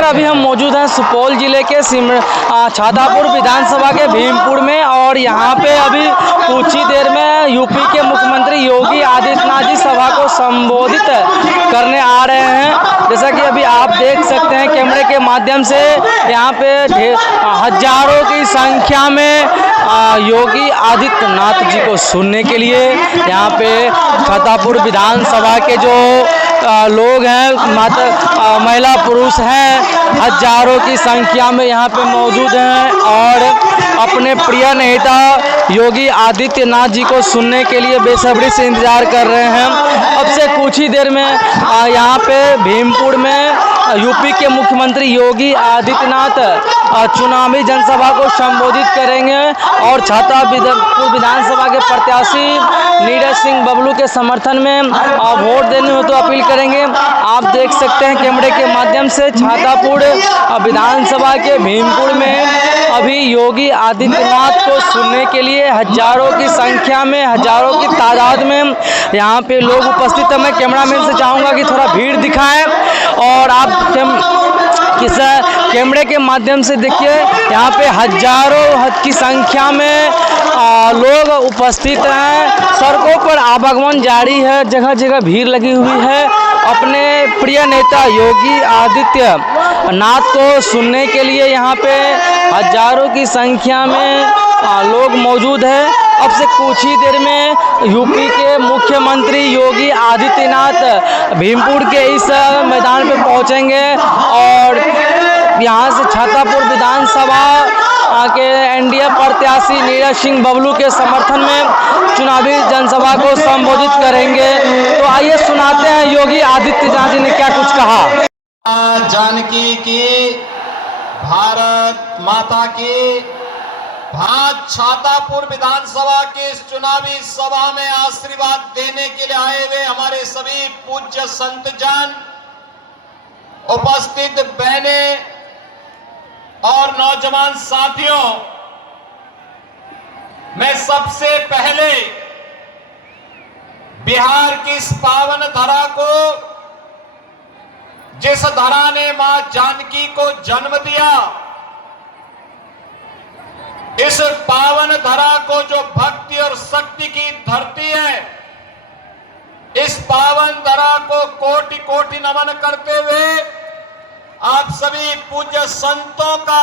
नमस्कार, अभी हम मौजूद हैं सुपौल जिले के छातापुर विधानसभा के भीमपुर में और यहाँ पे अभी कुछ ही देर में यूपी के मुख्यमंत्री योगी आदित्यनाथ जी सभा को संबोधित करने आ रहे हैं। जैसा कि अभी आप देख सकते हैं कैमरे के माध्यम से, यहाँ पे हजारों की संख्या में योगी आदित्यनाथ जी को सुनने के लिए यहाँ पे छातापुर विधानसभा के जो लोग हैं, महिला पुरुष हैं, हजारों की संख्या में यहाँ पे मौजूद हैं और अपने प्रिय नेता योगी आदित्यनाथ जी को सुनने के लिए बेसब्री से इंतजार कर रहे हैं। अब से कुछ ही देर में यहाँ पे भीमपुर में यूपी के मुख्यमंत्री योगी आदित्यनाथ चुनावी जनसभा को संबोधित करेंगे और छातापुर विधानसभा के प्रत्याशी नीरज सिंह बबलू के समर्थन में वोट देने हो तो अपील करेंगे। आप देख सकते हैं कैमरे के माध्यम से छातापुर विधानसभा के भीमपुर में अभी योगी आदित्यनाथ को सुनने के लिए हजारों की संख्या में, हजारों की तादाद में यहाँ पे लोग उपस्थित हैं। मैं कैमरामैन से चाहूँगा कि थोड़ा भीड़ दिखाएं और आप किस कैमरे के माध्यम से देखिए, यहाँ पे हजारों की संख्या में लोग उपस्थित हैं। सड़कों पर आवागमन जारी है, जगह जगह भीड़ लगी हुई है। अपने प्रिय नेता योगी आदित्यनाथ को सुनने के लिए यहाँ पे हजारों की संख्या में लोग मौजूद हैं। अब से कुछ ही देर में यूपी के मुख्यमंत्री योगी आदित्यनाथ भीमपुर के इस मैदान पे पहुंचेंगे और यहाँ से छातापुर विधानसभा के एनडीए प्रत्याशी नीरज सिंह बबलू के समर्थन में चुनावी जनसभा को संबोधित करेंगे। तो आइए सुनाते हैं योगी आदित्यनाथ जी ने क्या कुछ कहा। जानकी की, भारत माता की। आज छातापुर विधानसभा के इस चुनावी सभा में आशीर्वाद देने के लिए आए हुए हमारे सभी पूज्य संत जन, उपस्थित बहने और नौजवान साथियों, मैं सबसे पहले बिहार की इस पावन धरा को, जिस धरा ने मां जानकी को जन्म दिया, इस पावन धरा को जो भक्ति और शक्ति की धरती है, इस पावन धरा को कोटि कोटि नमन करते हुए आप सभी पूज्य संतों का,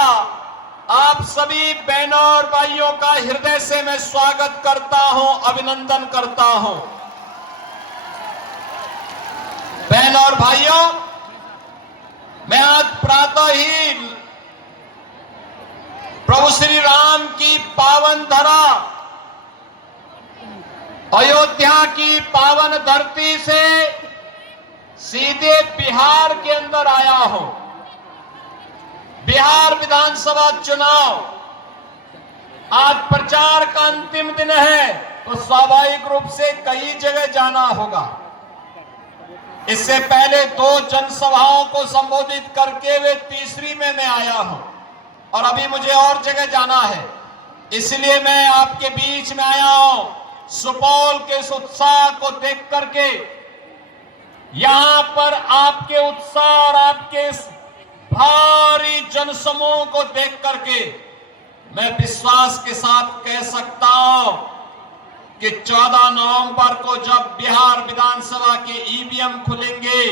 आप सभी बहनों और भाइयों का हृदय से मैं स्वागत करता हूं, अभिनंदन करता हूं। बहनों और भाइयों, मैं आज प्रातः ही प्रभु श्री राम की पावन धरा, अयोध्या की पावन धरती से सीधे बिहार के अंदर आया हूं। बिहार विधानसभा चुनाव आज प्रचार का अंतिम दिन है, तो स्वाभाविक रूप से कई जगह जाना होगा। इससे पहले 2 जनसभाओं को संबोधित करके वे तीसरी में मैं आया हूं और अभी मुझे और जगह जाना है, इसलिए मैं आपके बीच में आया हूं। सुपौल के इस उत्साह को देख करके, यहां पर आपके उत्साह और आपके इस भारी जनसमूह को देख करके मैं विश्वास के साथ कह सकता हूं कि 14 नवंबर को जब बिहार विधानसभा के ईवीएम खुलेंगे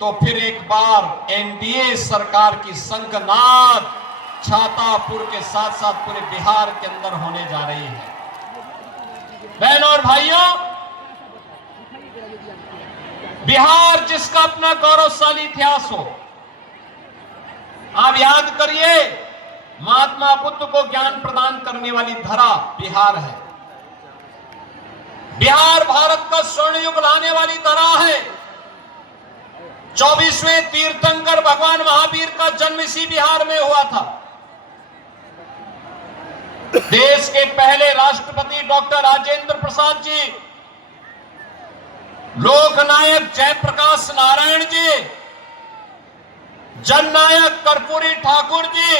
तो फिर एक बार एनडीए सरकार की शंखनाद छातापुर के साथ साथ पूरे बिहार के अंदर होने जा रही है। बहनों और भाइयों, बिहार जिसका अपना गौरवशाली इतिहास हो, आप याद करिए, महात्मा बुद्ध को ज्ञान प्रदान करने वाली धरा बिहार है। बिहार भारत का स्वर्ण युग लाने वाली धरा है। 24वें तीर्थंकर भगवान महावीर का जन्म इसी बिहार में हुआ था। देश के पहले राष्ट्रपति डॉक्टर राजेंद्र प्रसाद जी, लोकनायक जयप्रकाश नारायण जी, जननायक कर्पूरी ठाकुर जी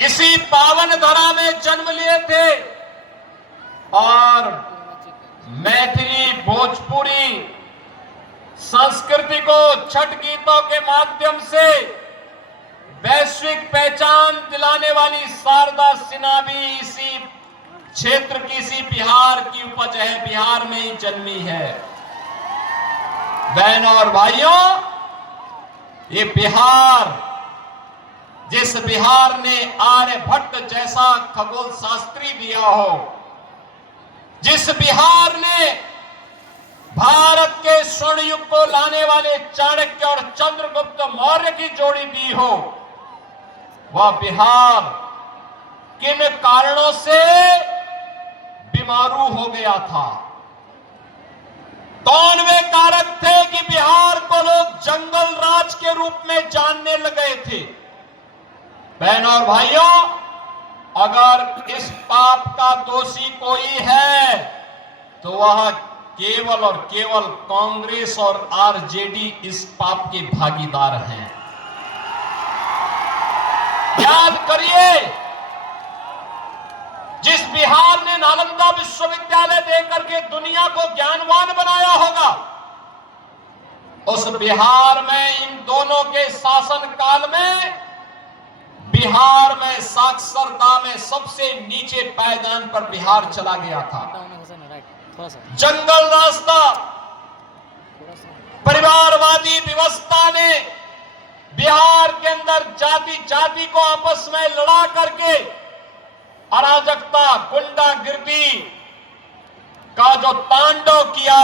इसी पावन धरा में जन्म लिए थे और मैथिली, भोजपुरी, संस्कृति को छठ गीतों के माध्यम से वैश्विक पहचान दिलाने वाली शारदा सिन्हा भी इसी क्षेत्र की, इसी बिहार की उपज है, बिहार में ही जन्मी है। बहनों और भाइयों, ये बिहार, जिस बिहार ने आर्यभट्ट जैसा खगोल शास्त्री दिया हो, जिस बिहार ने भारत के स्वर्ण युग को लाने वाले चाणक्य और चंद्रगुप्त मौर्य की जोड़ी दी हो, वह बिहार किन कारणों से बीमारू हो गया था? कौन वे कारक थे कि बिहार को लोग जंगल राज के रूप में जानने लगे थे? बहनों और भाइयों, अगर इस पाप का दोषी कोई है तो वह केवल और केवल कांग्रेस और आरजेडी इस पाप के भागीदार हैं। याद करिए, जिस बिहार ने नालंदा विश्वविद्यालय देकर के दुनिया को ज्ञानवान बनाया होगा, उस बिहार में इन दोनों के शासन काल में बिहार में साक्षरता में सबसे नीचे पायदान पर बिहार चला गया था। जंगल रास्ता, परिवारवादी व्यवस्था ने बिहार के अंदर जाति जाति को आपस में लड़ा करके अराजकता, गुंडागिर्दी का जो तांडव किया,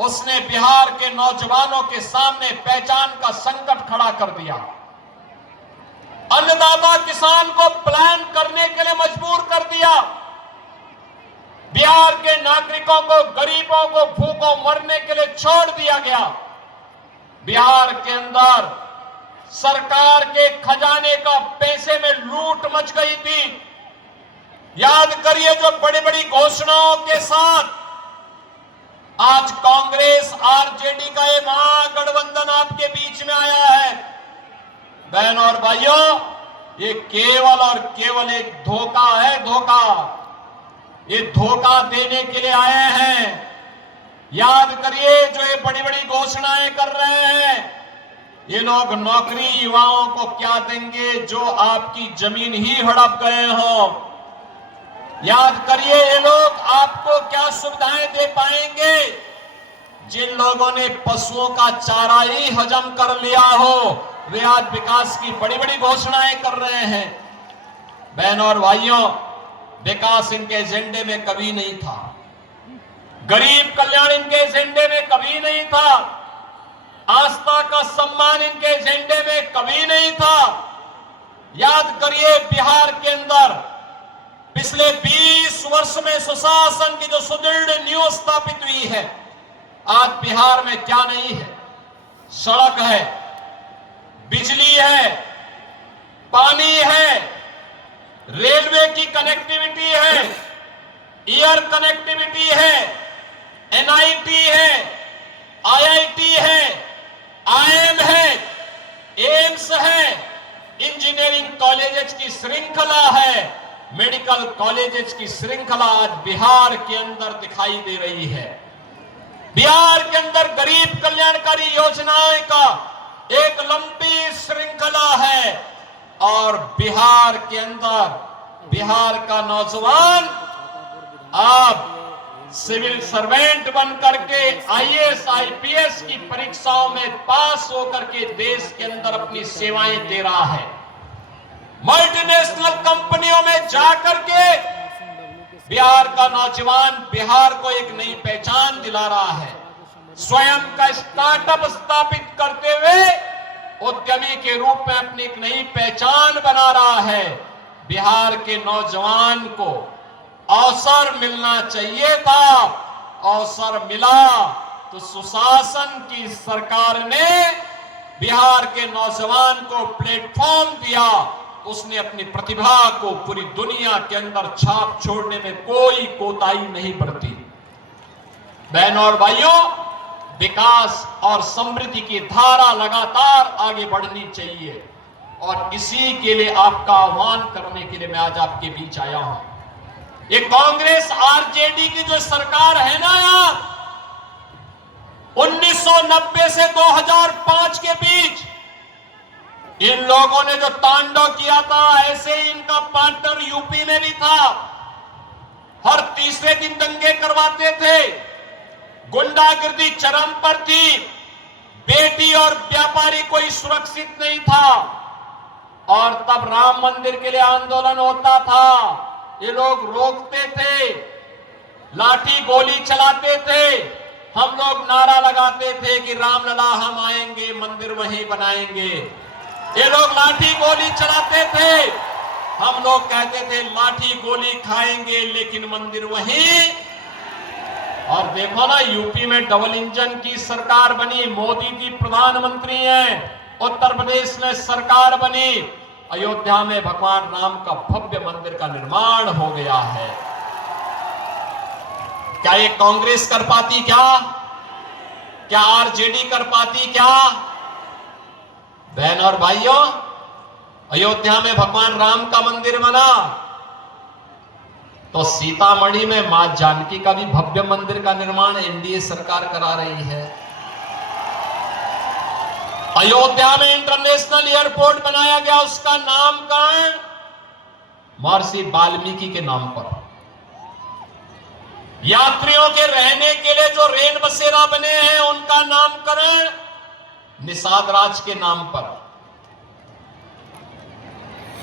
उसने बिहार के नौजवानों के सामने पहचान का संकट खड़ा कर दिया। अन्नदाता किसान को प्लान करने के लिए मजबूर कर दिया। बिहार के नागरिकों को, गरीबों को भूखों मरने के लिए छोड़ दिया गया। बिहार के अंदर सरकार के खजाने का पैसे में लूट मच गई थी। याद करिए, जो बड़ी बड़ी घोषणाओं के साथ आज कांग्रेस आरजेडी का ये महागठबंधन आपके बीच में आया है। बहनों और भाइयों, ये केवल और केवल एक धोखा है, धोखा। ये धोखा देने के लिए आए हैं। याद करिए, जो ये बड़ी बड़ी घोषणाएं कर रहे हैं, ये लोग नौकरी युवाओं को क्या देंगे जो आपकी जमीन ही हड़प गए हो? याद करिए, ये लोग आपको क्या सुविधाएं दे पाएंगे जिन लोगों ने पशुओं का चारा ही हजम कर लिया हो? वे आज विकास की बड़ी बड़ी घोषणाएं कर रहे हैं। बहनों और भाइयों, विकास इनके एजेंडे में कभी नहीं था। गरीब कल्याण इनके एजेंडे में कभी नहीं था। आस्था का सम्मान इनके एजेंडे में कभी नहीं था। याद करिए, बिहार के अंदर पिछले 20 वर्ष में सुशासन की जो सुदृढ़ नींव स्थापित हुई है, आज बिहार में क्या नहीं है? सड़क है, बिजली है, पानी है, रेलवे की कनेक्टिविटी है, एयर कनेक्टिविटी है, एनआईटी है, आईआईटी है, आईएम है, एम्स है, इंजीनियरिंग कॉलेजेस की श्रृंखला है, मेडिकल कॉलेजेस की श्रृंखला आज बिहार के अंदर दिखाई दे रही है। बिहार के अंदर गरीब कल्याणकारी योजनाएं का एक लंबी श्रृंखला है और बिहार के अंदर बिहार का नौजवान आप सिविल सर्वेंट बन करके आईएएस आईपीएस की परीक्षाओं में पास होकर के देश के अंदर अपनी सेवाएं दे रहा है। मल्टीनेशनल कंपनियों में जाकर के बिहार का नौजवान बिहार को एक नई पहचान दिला रहा है। स्वयं का स्टार्टअप स्थापित करते हुए उद्यमी के रूप में अपनी एक नई पहचान बना रहा है। बिहार के नौजवान को अवसर मिलना चाहिए था, अवसर मिला तो सुशासन की सरकार ने बिहार के नौजवान को प्लेटफॉर्म दिया। उसने अपनी प्रतिभा को पूरी दुनिया के अंदर छाप छोड़ने में कोई कोताही नहीं बरती। बहनों और भाइयों, विकास और समृद्धि की धारा लगातार आगे बढ़नी चाहिए और इसी के लिए आपका आह्वान करने के लिए मैं आज आपके बीच आया हूं। ये कांग्रेस आरजेडी की जो सरकार है ना यार, 1990 से 2005 के बीच इन लोगों ने जो तांडव किया था, ऐसे ही इनका पार्टनर यूपी में भी था। हर तीसरे दिन दंगे करवाते थे, गुंडागर्दी चरम पर थी, बेटी और व्यापारी कोई सुरक्षित नहीं था। और तब राम मंदिर के लिए आंदोलन होता था, ये लोग रोकते थे, लाठी गोली चलाते थे, हम लोग नारा लगाते थे कि रामलला हम आएंगे, मंदिर वहीं बनाएंगे। ये लोग लाठी गोली चलाते थे, हम लोग कहते थे लाठी गोली खाएंगे लेकिन मंदिर वहीं। और देखो ना, यूपी में डबल इंजन की सरकार बनी, मोदी जी प्रधानमंत्री हैं, उत्तर प्रदेश में सरकार बनी, अयोध्या में भगवान राम का भव्य मंदिर का निर्माण हो गया है। क्या ये कांग्रेस कर पाती? क्या आरजेडी कर पाती? क्या बहन और भाइयों, अयोध्या में भगवान राम का मंदिर बना तो सीतामढ़ी में मां जानकी का भी भव्य मंदिर का निर्माण एनडीए सरकार करा रही है। अयोध्या में इंटरनेशनल एयरपोर्ट बनाया गया, उसका नामकरण महर्षि वाल्मीकि के नाम पर। यात्रियों के रहने के लिए जो रेल बसेरा बने हैं, उनका नामकरण निषाद राज के नाम पर।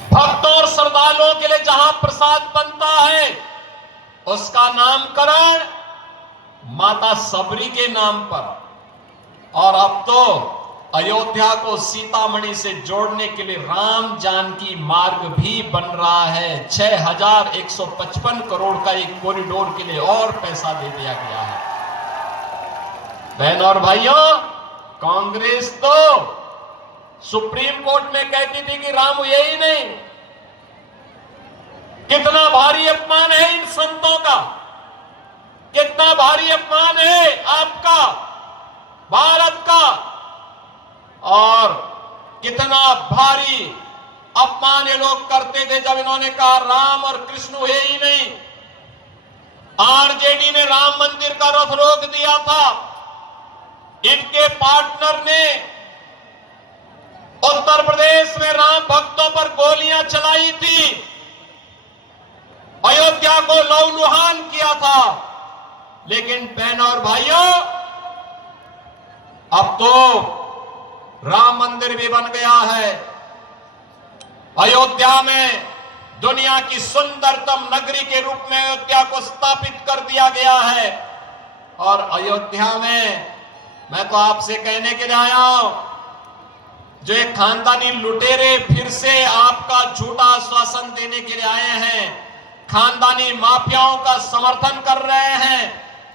भक्तों और श्रद्धालुओं के लिए जहां प्रसाद बनता है, उसका नामकरण माता सबरी के नाम पर। और अब तो अयोध्या को सीतामढ़ी से जोड़ने के लिए राम जानकी मार्ग भी बन रहा है। 6155 करोड़ का एक कॉरिडोर के लिए और पैसा दे दिया गया है। बहन और भाइयों, कांग्रेस तो सुप्रीम कोर्ट में कहती थी कि राम हुए ही नहीं। कितना भारी अपमान है इन संतों का, कितना भारी अपमान है आपका, भारत का, और कितना भारी अपमान ये लोग करते थे जब इन्होंने कहा राम और कृष्ण हुए ही नहीं। आरजेडी ने राम मंदिर का रथ रोक दिया था, इनके पार्टनर ने उत्तर प्रदेश में राम भक्तों पर गोलियां चलाई थी, अयोध्या को लहूलुहान किया था। लेकिन बहनों और भाइयों, अब तो राम मंदिर भी बन गया है। अयोध्या में दुनिया की सुंदरतम नगरी के रूप में अयोध्या को स्थापित कर दिया गया है। और अयोध्या में मैं तो आपसे कहने के लिए आया हूं, जो एक खानदानी लुटेरे फिर से आपका झूठा आश्वासन देने के लिए आए हैं, खानदानी माफियाओं का समर्थन कर रहे हैं,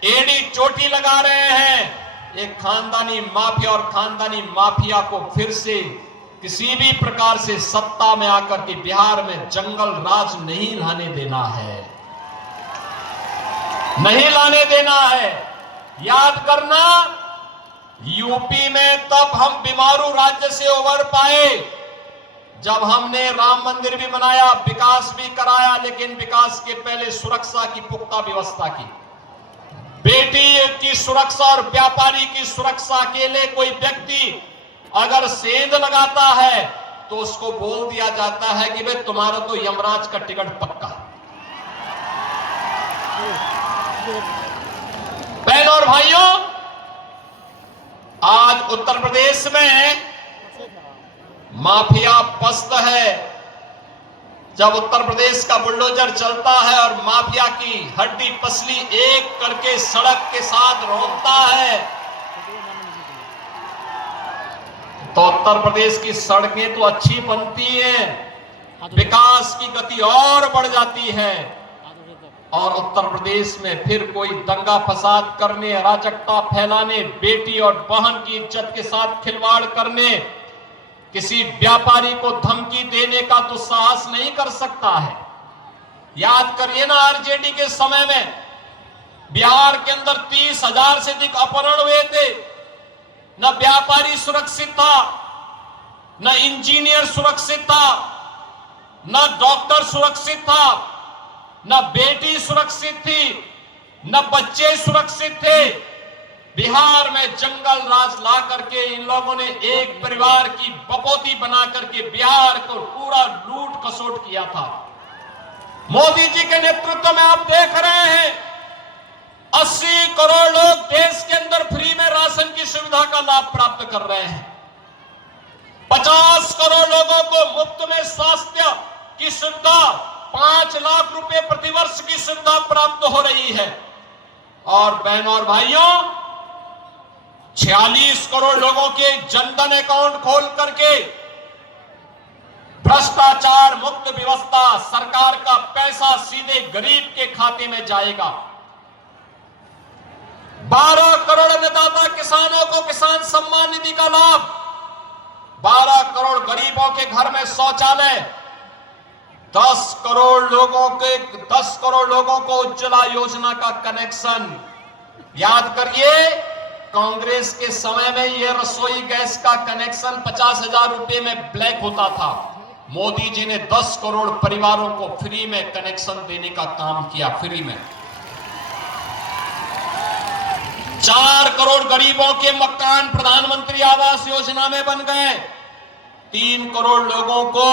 एड़ी चोटी लगा रहे हैं। एक खानदानी माफिया और खानदानी माफिया को फिर से किसी भी प्रकार से सत्ता में आकर के बिहार में जंगल राज नहीं लाने देना है, नहीं लाने देना है। याद करना, यूपी में तब हम बीमारू राज्य से उबर पाए जब हमने राम मंदिर भी बनाया, विकास भी कराया, लेकिन विकास के पहले सुरक्षा की पुख्ता व्यवस्था की। बेटी की सुरक्षा और व्यापारी की सुरक्षा के लिए कोई व्यक्ति अगर सेंध लगाता है तो उसको बोल दिया जाता है कि भाई तुम्हारा तो यमराज का टिकट पक्का। बहनों और भाइयों, आज उत्तर प्रदेश में माफिया पस्त है। जब उत्तर प्रदेश का बुलडोजर चलता है और माफिया की हड्डी पसली एक करके सड़क के साथ रोकता है, तो उत्तर प्रदेश की सड़कें तो अच्छी बनती हैं, विकास की गति और बढ़ जाती है। और उत्तर प्रदेश में फिर कोई दंगा फसाद करने, अराजकता फैलाने, बेटी और बहन की इज्जत के साथ खिलवाड़ करने, किसी व्यापारी को धमकी देने का दुस्साहस नहीं कर सकता है। याद करिए ना, आरजेडी के समय में बिहार के अंदर 30,000 से अधिक अपहरण हुए थे। न व्यापारी सुरक्षित था, न इंजीनियर सुरक्षित था, न डॉक्टर सुरक्षित था, न बेटी सुरक्षित थी, न बच्चे सुरक्षित थे। बिहार में जंगल राज ला करके इन लोगों ने एक परिवार की बपोती बना करके बिहार को पूरा लूट खसोट किया था। मोदी जी के नेतृत्व में आप देख रहे हैं 80 करोड़ लोग देश के अंदर फ्री में राशन की सुविधा का लाभ प्राप्त कर रहे हैं। 50 करोड़ लोगों को मुफ्त में स्वास्थ्य की सुविधा, 5 लाख रुपए प्रतिवर्ष की सुविधा प्राप्त हो रही है। और बहनों और भाइयों, 46 करोड़ लोगों के जनधन अकाउंट खोल करके भ्रष्टाचार मुक्त व्यवस्था, सरकार का पैसा सीधे गरीब के खाते में जाएगा। 12 करोड़ अन्नदाता किसानों को किसान सम्मान निधि का लाभ, 12 करोड़ गरीबों के घर में शौचालय, 10 करोड़ लोगों को उज्ज्वला योजना का कनेक्शन। याद करिए, कांग्रेस के समय में यह रसोई गैस का कनेक्शन 50,000 रुपए में ब्लैक होता था। मोदी जी ने 10 करोड़ परिवारों को फ्री में कनेक्शन देने का काम किया, फ्री में। 4 करोड़ गरीबों के मकान प्रधानमंत्री आवास योजना में बन गए। 3 करोड़ लोगों को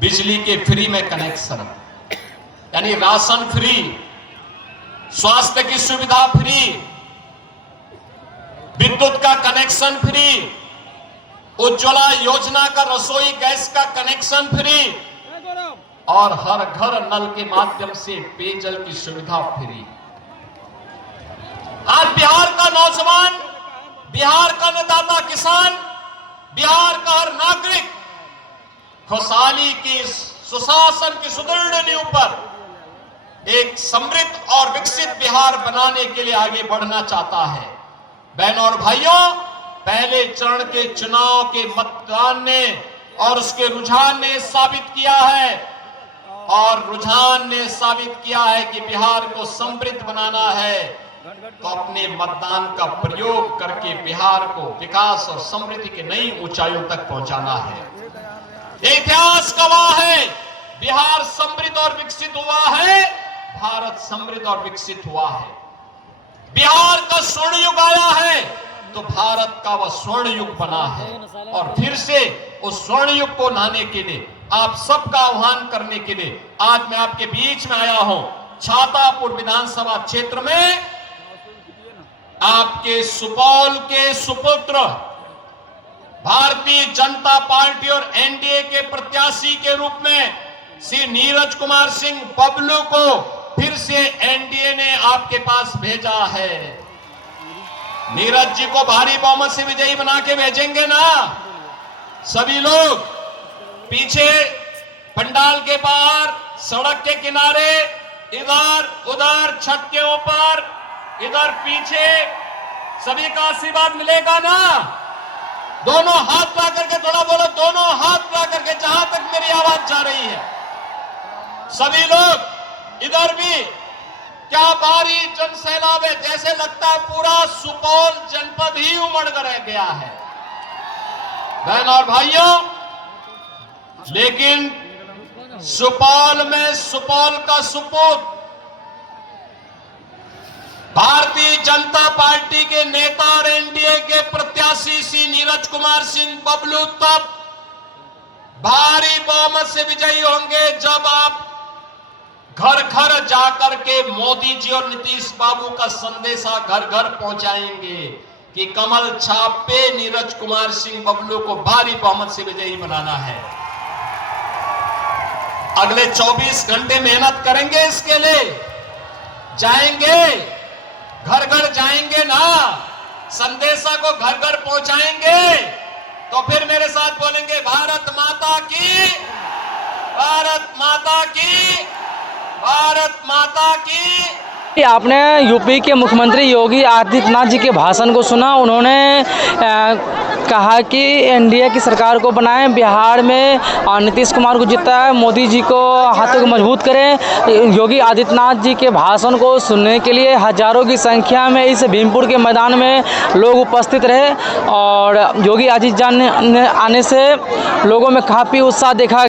बिजली के फ्री में कनेक्शन, यानी राशन फ्री, स्वास्थ्य की सुविधा फ्री, विद्युत का कनेक्शन फ्री, उज्ज्वला योजना का रसोई गैस का कनेक्शन फ्री, और हर घर नल के माध्यम से पेयजल की सुविधा फ्री। आज बिहार का नौजवान, बिहार का अन्नदाता किसान, बिहार का हर नागरिक खुशहाली की, सुशासन की सुदृढ़ नींव पर एक समृद्ध और विकसित बिहार बनाने के लिए आगे बढ़ना चाहता है। बहनों और भाइयों, पहले चरण के चुनाव के मतदान ने और उसके रुझान ने साबित किया है, कि बिहार को समृद्ध बनाना है, तो अपने मतदान का प्रयोग करके बिहार को विकास और समृद्धि की नई ऊंचाइयों तक पहुंचाना है। इतिहास गवाह है, बिहार समृद्ध और विकसित हुआ है, भारत समृद्ध और विकसित हुआ है। बिहार का स्वर्ण युग आया है तो भारत का वह स्वर्ण युग बना है, और फिर से उस स्वर्ण युग को लाने के लिए, आप सबका आह्वान करने के लिए आज मैं आपके बीच में आया हूं। छातापुर विधानसभा क्षेत्र में आपके सुपौल के सुपुत्र, भारतीय जनता पार्टी और एनडीए के प्रत्याशी के रूप में श्री नीरज कुमार सिंह बबलू को फिर से एनडीए ने आपके पास भेजा है। नीरज जी को भारी बहुमत से विजयी बना के भेजेंगे ना सभी लोग? पीछे पंडाल के बाहर, सड़क के किनारे, इधर उधर, छत के ऊपर, इधर पीछे, सभी का आशीर्वाद मिलेगा ना? दोनों हाथ ला करके थोड़ा बोलो, दोनों हाथ ला करके, जहां तक मेरी आवाज जा रही है। सभी लोग इधर भी, क्या भारी जनसैलाब है, जैसे लगता है पूरा सुपौल जनपद ही उमड़ कर गया है। बहन और भाइयों, लेकिन सुपौल में सुपौल का सुपूत भारतीय जनता पार्टी के नेता और एनडीए के प्रत्याशी श्री नीरज कुमार सिंह बबलू तब भारी बहुमत से विजयी होंगे जब आप घर घर जाकर के मोदी जी और नीतीश बाबू का संदेशा घर घर पहुंचाएंगे कि कमल छाप पे नीरज कुमार सिंह बबलू को भारी बहुमत से विजयी बनाना है। अगले 24 घंटे मेहनत करेंगे इसके लिए, जाएंगे घर घर, जाएंगे ना, संदेशा को घर घर पहुंचाएंगे। तो फिर मेरे साथ बोलेंगे, भारत माता की, भारत माता की, भारत माता की। आपने यूपी के मुख्यमंत्री योगी आदित्यनाथ जी के भाषण को सुना। उन्होंने कहा कि एनडीए की सरकार को बनाएं, बिहार में नीतीश कुमार को जिताएं, मोदी जी को हाथों को मजबूत करें। योगी आदित्यनाथ जी के भाषण को सुनने के लिए हजारों की संख्या में इस भीमपुर के मैदान में लोग उपस्थित रहे, और योगी आदित्यनाथ ने आने से लोगों में काफ़ी उत्साह देखा।